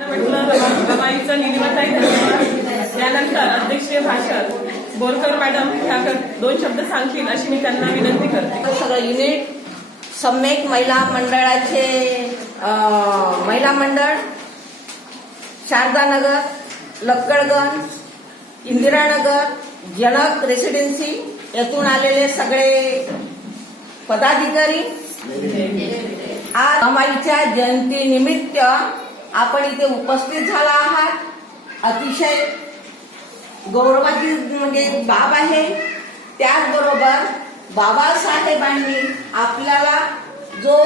निलिमाताई त्यानंतर अध्यक्षीय भाषण बोरकर मॅडम ह्या दोन शब्द सांगतील अशी मी त्यांना विनंती करते. सगळं युनिट सम्यक महिला मंडळाचे महिला मंडळ शारदानगर लक्कडगण इंदिरानगर जनक रेसिडेन्सी येथून आलेले सगळे पदाधिकारी. आज रमाईच्या जयंती निमित्त आपण इथे उपस्थित झाला आहात. अतिशय गौरवाची म्हणजे बाब आहे. त्याचबरोबर बाबासाहेबांनी आपल्याला जो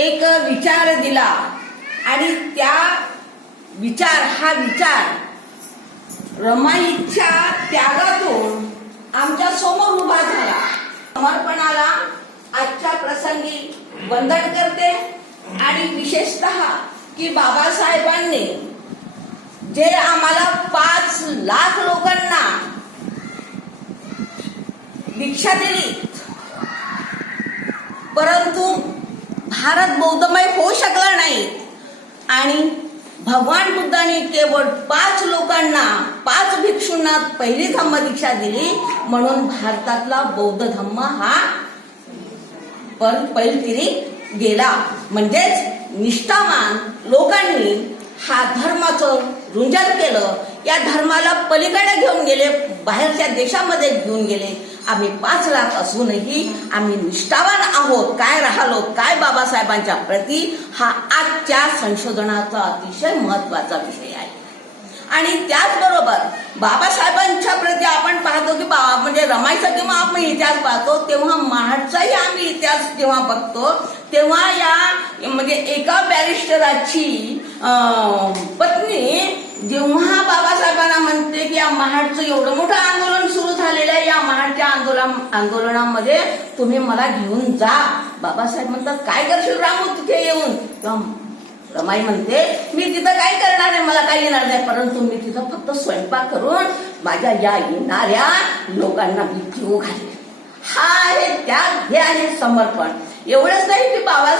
एक विचार दिला आणि त्या विचार हा विचार रमाईच्या त्यागातून आमच्यासमोर उभा झाला. समर्पणाला आजच्या प्रसंगी वंदन करते आणि विशेषतः की बाबासाहेबांनी जे आम्हाला पाच लाख लोकांना दीक्षा दिली. परंतु भारत बौद्धमय होऊ शकला नाही. आणि भगवान बुद्धाने केवळ पाच लोकांना पाच भिक्षूंना पहिली धम्म दीक्षा दिली म्हणून भारतातला बौद्ध धम्म हा पण पैलतिरी गेला. म्हणजेच निष्ठावान लोकांनी हा धर्माचं रुंजन केलं. या धर्माला पलीकडे घेऊन गेले बाहेरच्या देशामध्ये घेऊन गेले. आम्ही पाच लाख असूनही आम्ही निष्ठावान आहोत. काय राहिलो? काय बाबासाहेबांच्या प्रती? हा आजच्या संशोधनाचा अतिशय महत्त्वाचा विषय आहे. आणि त्याचबरोबर बाबासाहेबांच्या प्रती आपण पाहतो की बा म्हणजे रमाईचा जेव्हा आपण इतिहास पाहतो तेव्हा महाडचाही आम्ही इतिहास जेव्हा बघतो तेव्हा या म्हणजे एका बॅरिस्टराची पत्नी जेव्हा बाबासाहेबांना म्हणते की या महाडचं एवढं मोठं आंदोलन सुरू झालेलं आहे या महाडच्या आंदोलन आंदोलनामध्ये तुम्ही मला घेऊन जा. बाबासाहेब म्हणतात काय करशील रामू तिथे येऊन? रमाई म्हणते मी तिथं काय करणार आहे? मला काही येणार नाही. परंतु मी तिथं फक्त स्वयंपाक करून माझ्या या येणाऱ्या लोकांना मी जीव घालेन. हा आहे त्याग हे आहे समर्पण. एवढंच नाही की बाबा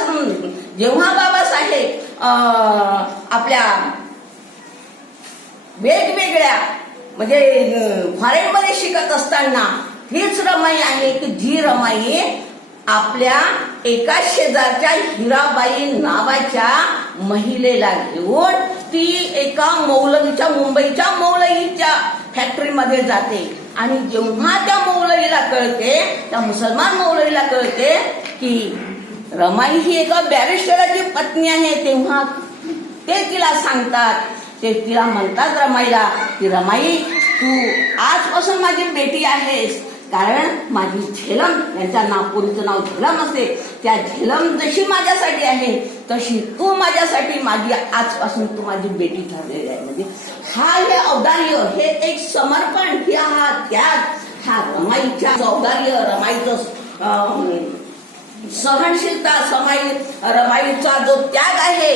जेव्हा बाबासाहेब अं, आपल्या वेगवेगळ्या म्हणजे फॉरेनमध्ये शिकत असताना हीच रमाई आहे की जी रमाई आपल्या एका शेजारच्या हिराबाई नावाच्या महिलेला घेऊन ती एका मौलवीच्या मुंबईच्या मौलईच्या फॅक्टरीमध्ये जाते. आणि जेव्हा त्या मौलईला कळते त्या मुसलमान मौलईला कळते की रमाई ही एका बॅरिस्टराची पत्नी आहे तेव्हा ते तिला सांगतात. ते तिला म्हणतात रमाईला की रमाई तू आजपासून माझी बेटी आहेस. कारण माझी झेलम यांच्या नागपुरीचं नाव झेलम असते त्या झेलम जशी माझ्यासाठी आहे तशी तू माझ्यासाठी माझी आजपासून तू माझी बेटी ठरलेली आहे. म्हणजे हा हे औदार्य हे एक समर्पण हे हा त्याग हा रमाईच्या औदार्य रमाईचं अं, सहनशीलता समाई रमाईचा जो त्याग आहे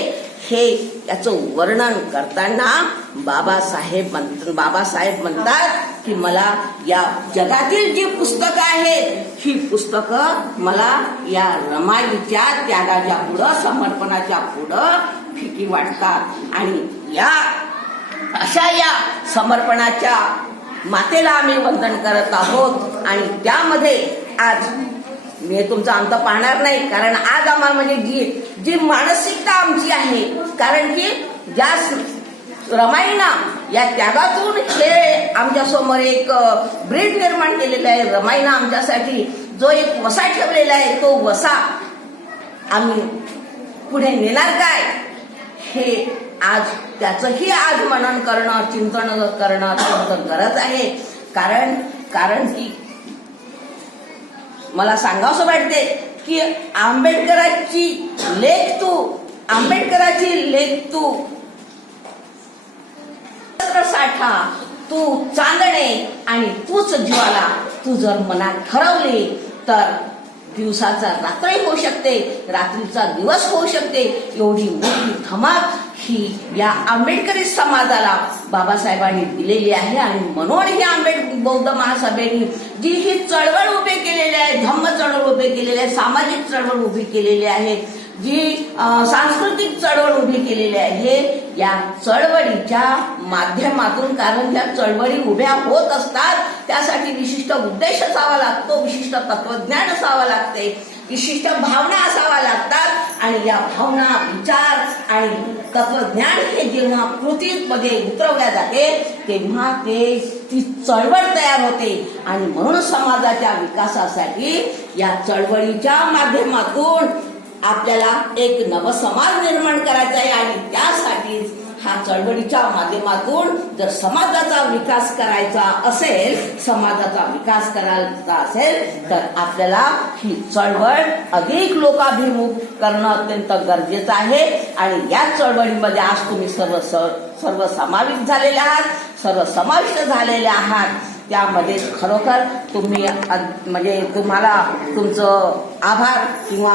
हे याचं वर्णन करताना बाबासाहेब म्हण- बाबासाहेब म्हणतात की मला या जगातील जी पुस्तकं आहेत ही पुस्तकं मला या रमाईच्या त्यागाच्या पुढं समर्पणाच्या पुढं फिकी वाटतात. आणि या अशा या समर्पणाच्या मातेला आम्ही वंदन करत आहोत. आणि त्यामध्ये आज मी तुमचा अंत पाहणार नाही कारण आज आम्हाला म्हणजे जी जी मानसिकता आमची आहे कारण की ज्या रमाईना या त्यागातून हे आमच्यासमोर एक ब्रीड निर्माण केलेलं आहे. रमाईना आमच्यासाठी जो एक वसा ठेवलेला आहे तो वसा आम्ही पुढे नेणार काय? हे आज त्याचंही आज मनन करणं चिंतन करणं अत्यंत गरज आहे. कारण कारण की मला सांगावसं वाटते की आंबेडकरांची लेख तू आंबेडकराची लेख तू. साठा तू चांदणे आणि तूच जीवाला तू जर मनात ठरवली तर दिवसाचा रात्रही होऊ शकते रात्रीचा दिवस होऊ शकते एवढी मोठी धमाक ही या आंबेडकरी समाजाला बाबासाहेबांनी दिलेली आहे आणि म्हणून ही आंबेड बौद्ध महासभेने जी ही चळवळ उभी केलेली आहे धम्म चळवळ उभी केलेली आहे सामाजिक चळवळ उभी केलेली आहे जी सांस्कृतिक चळवळ उभी केलेली आहे या चळवळीच्या माध्यमातून कारण या चळवळी उभ्या होत असतात त्यासाठी विशिष्ट उद्देश असावा लागतो विशिष्ट तत्वज्ञान असावं लागते. विशिष्ट भावना असावा लागतात. आणि या भावना विचार आणि तत्वज्ञान हे जेव्हा कृतीमध्ये उतरवल्या जाते तेव्हा ते ती चळवळ तयार होते. आणि म्हणून समाजाच्या विकासासाठी या चळवळीच्या माध्यमातून आपल्याला एक नवसमाज निर्माण करायचा आहे. आणि त्यासाठी हा चळवळीच्या माध्यमातून जर समाजाचा विकास करायचा असेल समाजाचा विकास करायचा असेल तर आपल्याला ही चळवळ अधिक लोकाभिमुख करणं अत्यंत गरजेचं आहे. आणि या चळवळीमध्ये आज तुम्ही सर्व सर्व समाविष्ट झालेले आहात सर्व समाविष्ट झालेले आहात. त्यामध्ये खरोखर तुम्ही म्हणजे तुम्हाला तुमचं आभार किंवा